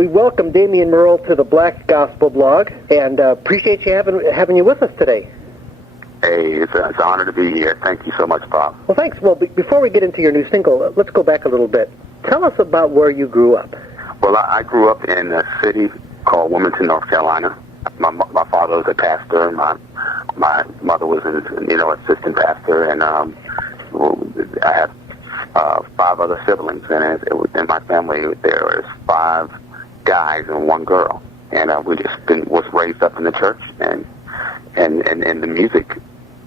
We welcome Damion Murrill to the Black Gospel Blog, and appreciate you having you with us today. Hey, it's an honor to be here. Thank you so much, Bob. Well, thanks. Well, before we get into your new single, let's go back a little bit. Tell us about where you grew up. Well, I grew up in a city called Wilmington, North Carolina. My father was a pastor. My mother was an assistant pastor, and I have 5 other siblings, and in my family there was 5 guys and 1 girl, and we was raised up in the church and the music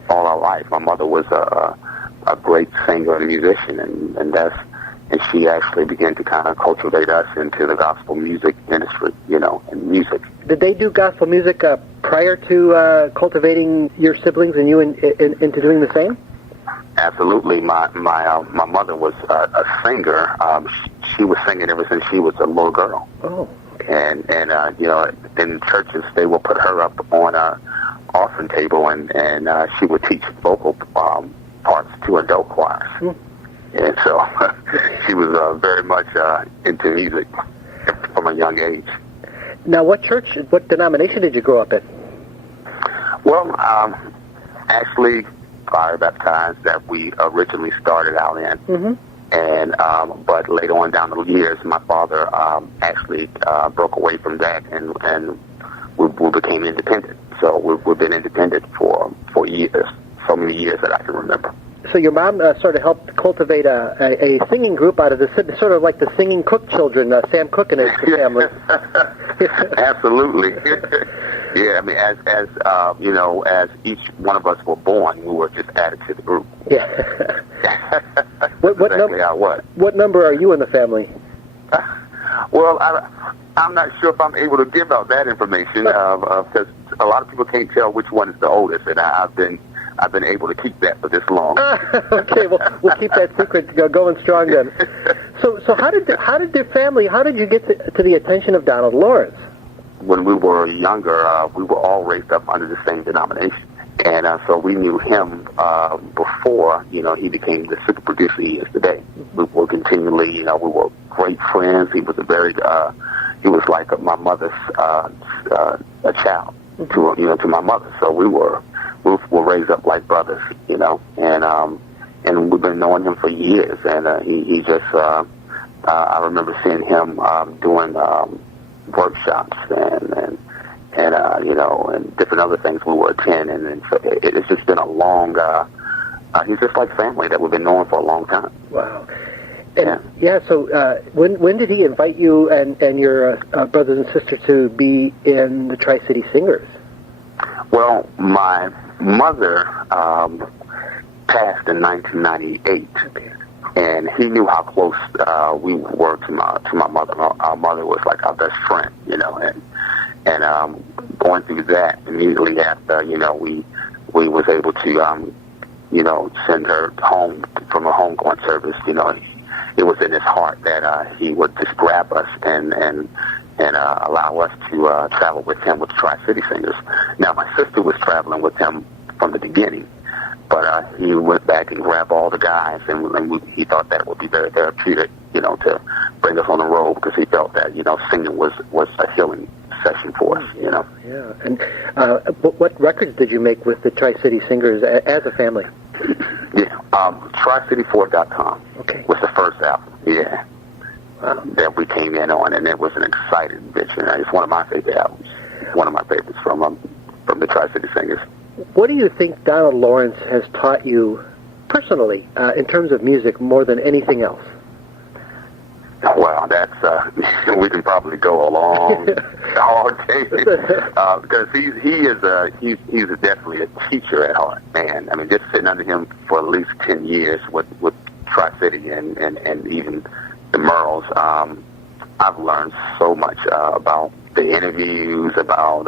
all our life. My mother was a great singer and musician, and she actually began to kind of cultivate us into the gospel music ministry, and music. Did they do gospel music prior to cultivating your siblings and you into doing the same? Absolutely. My mother was a singer. She was singing ever since she was a little girl. Oh. Okay. And in churches they will put her up on a offering table, and she would teach vocal parts to adult choirs. Mm. And so she was very much into music from a young age. Now, what denomination did you grow up in? Well, actually, fire baptized that we originally started out in. Mm-hmm. And but later on down the years, my father actually broke away from that, and we became independent. So we've been independent for years, so many years that I can remember. So your mom sort of helped cultivate a singing group out of sort of like the singing Cook children, Sam Cooke and his family. Absolutely. Yeah, I mean, as each one of us were born, we were just added to the group. Yeah. What number are you in the family? Well, I'm not sure if I'm able to give out that information because a lot of people can't tell which one is the oldest, and I've been able to keep that for this long. Okay, well, we'll keep that secret going strong then. So how did you get to the attention of Donald Lawrence? When we were younger, we were all raised up under the same denomination, and so we knew him before he became the super producer he is today. We were continually, we were great friends. He was he was like my mother's a child to my mother. So we were raised up like brothers, and we've been knowing him for years. And he just, I remember seeing him doing workshops and different other things we were attending. And so it's just been a long. He's just like family that we've been knowing for a long time. Wow. And, yeah. So when did he invite you and your brothers and sisters to be in the Tri-City Singers? Well, my mother passed in 1998, okay. And he knew how close we were to my mother. Our mother was like our best friend, and going through that immediately after, we was able to, send her home from a homegoing service. It was in his heart that he would just grab us and allow us to travel with him with the Tri-City Singers. Now, my sister was traveling with him from the beginning, but he went back and grabbed all the guys, and he thought that it would be very therapeutic, to bring us on the road, because he felt that, singing was a healing session for us, Yeah, and what records did you make with the Tri-City Singers as a family? Yeah, TriCity4.com was the first album, yeah. That we came in on, and it was an exciting adventure. It's one of my favorite albums, one of my favorites from the Tri-City Singers. What do you think Donald Lawrence has taught you personally in terms of music more than anything else? Well, that's we can probably go a long, hard day because he's definitely a teacher at heart, man. I mean, just sitting under him for at least 10 years with Tri-City and even the Murrills, I've learned so much about the interviews, about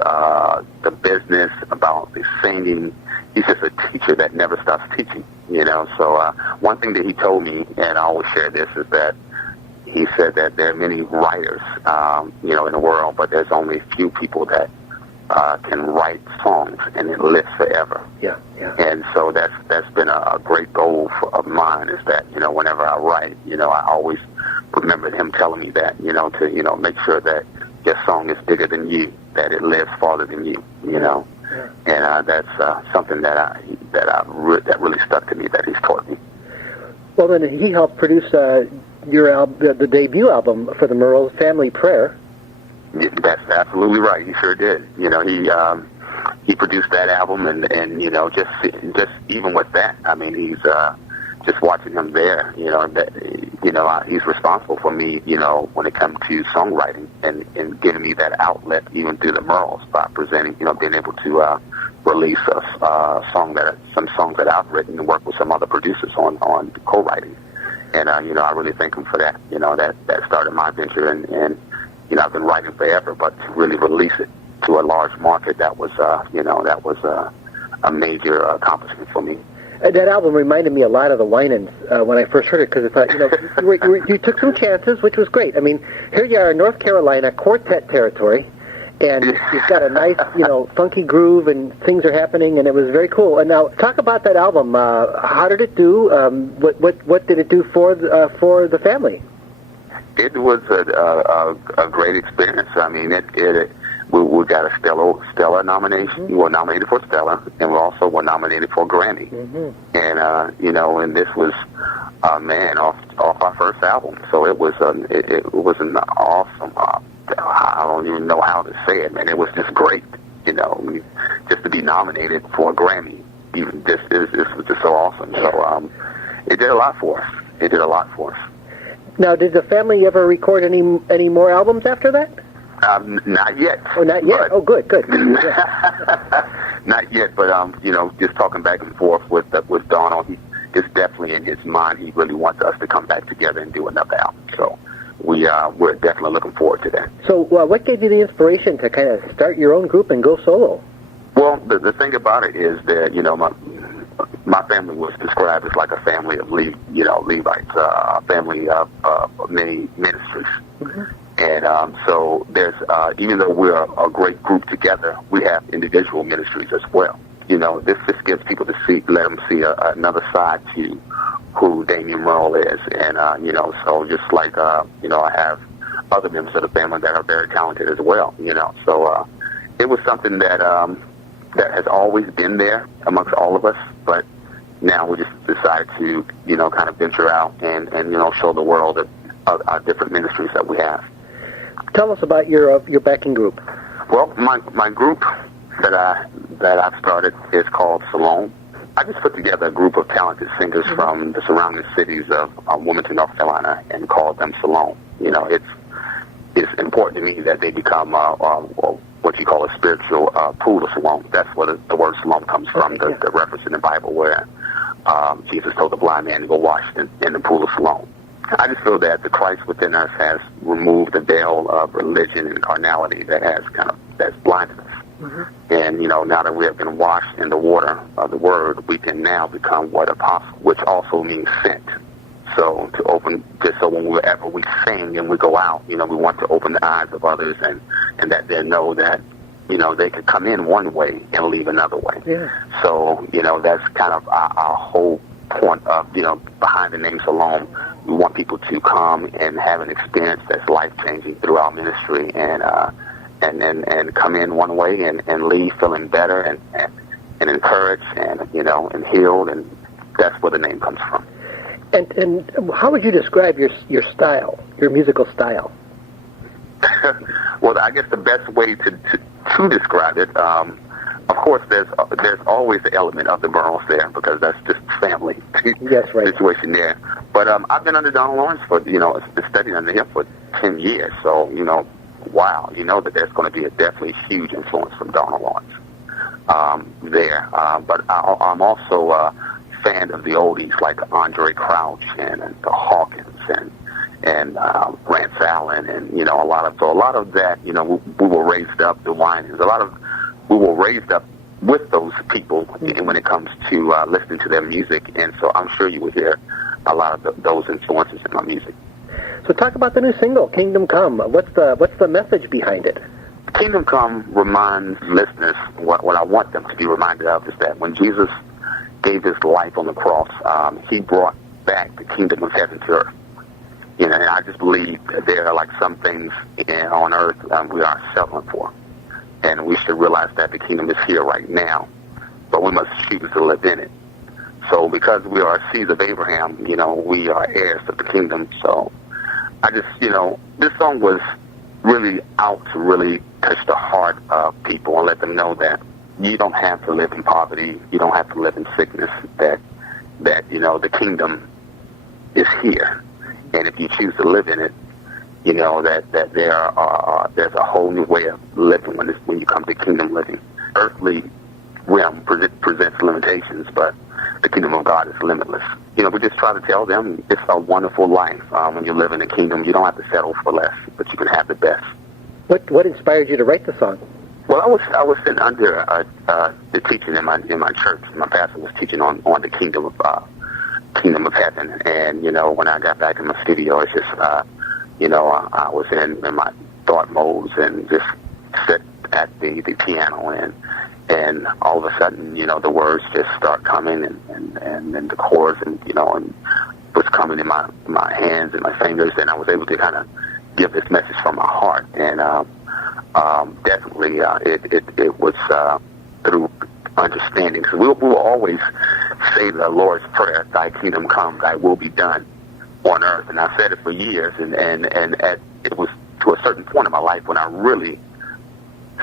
the business, about the singing. He's just a teacher that never stops teaching, So one thing that he told me, and I always share this, is that he said that there are many writers, in the world, but there's only a few people that can write songs and it lives forever. Yeah. And so that's been a great goal of mine, is that, whenever I write, I always remember him telling me that, to, make sure that song is bigger than you, that it lives farther than you, you know. Yeah. And that's something that really stuck to me, that he's taught me. Well, then he helped produce your the debut album for the Murrills, Family Prayer. Yeah, that's absolutely right. He sure did. You know, he produced that album, and you know, just even with that, I mean, he's just watching him there. You know, he's responsible for me. You know, when it comes to songwriting and giving me that outlet, even through the Murrills, by presenting, you know, being able to release some songs that I've written and work with some other producers on co-writing. And you know, I really thank him for that. You know, that started my venture, and you know, I've been writing forever, but to really release it to a large market, that was a major accomplishment for me. That album reminded me a lot of the Winans when I first heard it, because I thought, you know, you took some chances, which was great. I mean, here you are in North Carolina, quartet territory, and you've got a nice, you know, funky groove, and things are happening, and it was very cool. And now, talk about that album. How did it do? What did it do for the family? It was a great experience. I mean, we got a Stella nomination. Mm-hmm. We were nominated for Stella, and we also were nominated for a Grammy. Mm-hmm. And you know, and this was off our first album, so it was an awesome. I don't even know how to say it, man. It was just great, you know, just to be nominated for a Grammy. Even this was just so awesome. So it did a lot for us. Now, did the family ever record any more albums after that? Not yet. Oh, not yet. Oh, good. Not yet, but you know, just talking back and forth with Donald, it's definitely in his mind. He really wants us to come back together and do another album. So we're definitely looking forward to that. So, what gave you the inspiration to kind of start your own group and go solo? Well, the thing about it is that, you know, my family was described as like a family of Levites, a family of many ministries. Mm-hmm. And so there's, even though we're a great group together, we have individual ministries as well. You know, this just gives people let them see another side to who Damion Murrill is. And, you know, so just like, you know, I have other members of the family that are very talented as well, you know. So it was something that has always been there amongst all of us, but now we just decided to, you know, kind of venture out and you know, show the world our different ministries that we have. Tell us about your backing group. Well, my group that I've started is called Salome. I just put together a group of talented singers from the surrounding cities of Wilmington, North Carolina, and called them Salome. You know, it's important to me that they become what you call a spiritual pool of Salome. That's where the word Salome comes from, the reference in the Bible where Jesus told the blind man to go wash in the pool of Salome. I just feel that the Christ within us has removed the veil of religion and carnality that's blinded us. Mm-hmm. And, you know, now that we have been washed in the water of the Word, we can now become what apostle, which also means sent. So just so whenever we sing and we go out, you know, we want to open the eyes of others and that they know that, you know, they could come in one way and leave another way. Yeah. So, you know, that's kind of our whole point of, you know, behind the name Salome. We want people to come and have an experience that's life-changing through our ministry and come in one way and leave feeling better and encouraged and, you know, and healed, and that's where the name comes from. And how would you describe your style, your musical style? Well, I guess the best way to describe it, of course, there's always the element of the Murrills there, because that's just family. Yes, right. Situation there. But I've been under Donald Lawrence for, you know, studying under him for 10 years. So, you know, wow, you know that there's going to be a definitely huge influence from Donald Lawrence there. But I'm also a fan of the oldies like Andre Crouch and the Hawkins and Rance Allen, and, you know, a lot of that, you know, we were raised up, the Winans, we were raised up with those people when it comes to listening to their music, and so I'm sure you will hear a lot of those influences in my music. So talk about the new single, Kingdom Come. What's the message behind it? Kingdom Come reminds listeners, what I want them to be reminded of is that when Jesus gave his life on the cross, he brought back the kingdom of heaven to earth. You know, and I just believe that there are like some things on earth we are settling for. And we should realize that the kingdom is here right now, but we must choose to live in it. So because we are seeds of Abraham, you know, we are heirs of the kingdom. So I just, you know, this song was really out to really touch the heart of people and let them know that you don't have to live in poverty. You don't have to live in sickness, that you know, the kingdom is here. And if you choose to live in it, you know, that there's a whole new way of living when you come to kingdom living. Earthly realm presents limitations, but the kingdom of God is limitless. You know, we just try to tell them it's a wonderful life. When you live in the kingdom, you don't have to settle for less, but you can have the best. What inspired you to write the song? Well, I was sitting under the teaching in my church. My pastor was teaching on the kingdom of heaven, and you know, when I got back in my studio, it's just you know, I was in my thought modes and just sit at the piano, and all of a sudden, you know, the words just start coming, and the chords, and you know, and was coming in my hands and my fingers, and I was able to kind of give this message from my heart, and definitely it was through understanding, because we will always say the Lord's Prayer, "Thy kingdom come, Thy will be done on earth," and I've said it for years, and it was to a certain point in my life when I really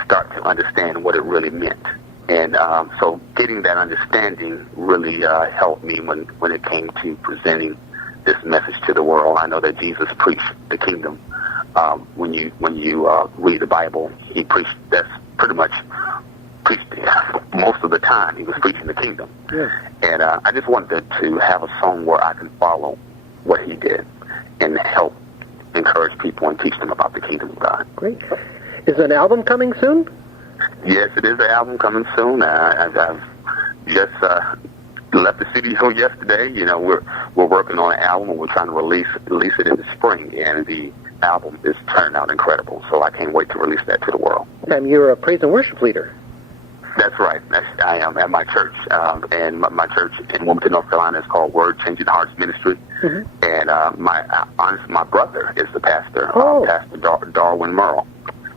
start to understand what it really meant. And so getting that understanding really helped me when it came to presenting this message to the world. I know that Jesus preached the kingdom. When you read the Bible, he preached, that's pretty much preached most of the time. He was preaching the kingdom. Yeah. And I just wanted to have a song where I can follow what he did and help encourage people and teach them about the kingdom of God. Great. Is an album coming soon? Yes, it is an album coming soon. I've just left the studio yesterday. You know, we're working on an album, and we're trying to release it in the spring, and the album is turning out incredible. So I can't wait to release that to the world. You're a praise and worship leader. That's right. I am at my church, and my church in Wilmington, North Carolina, is called Word Changing Hearts Ministry. Mm-hmm. And my brother is the pastor, Pastor Damion Murrill.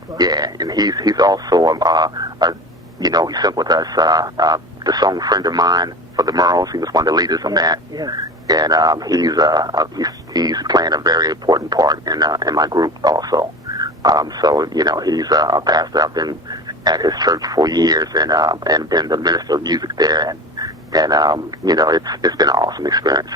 Wow. Yeah, and he's also you know, he sung with us the song "Friend of Mine" for the Murrills. He was one of the leaders on that. Yeah. And he's playing a very important part in my group also. So you know, he's a pastor. I've been at his church for years, and been the minister of music there, and you know, it's been an awesome experience.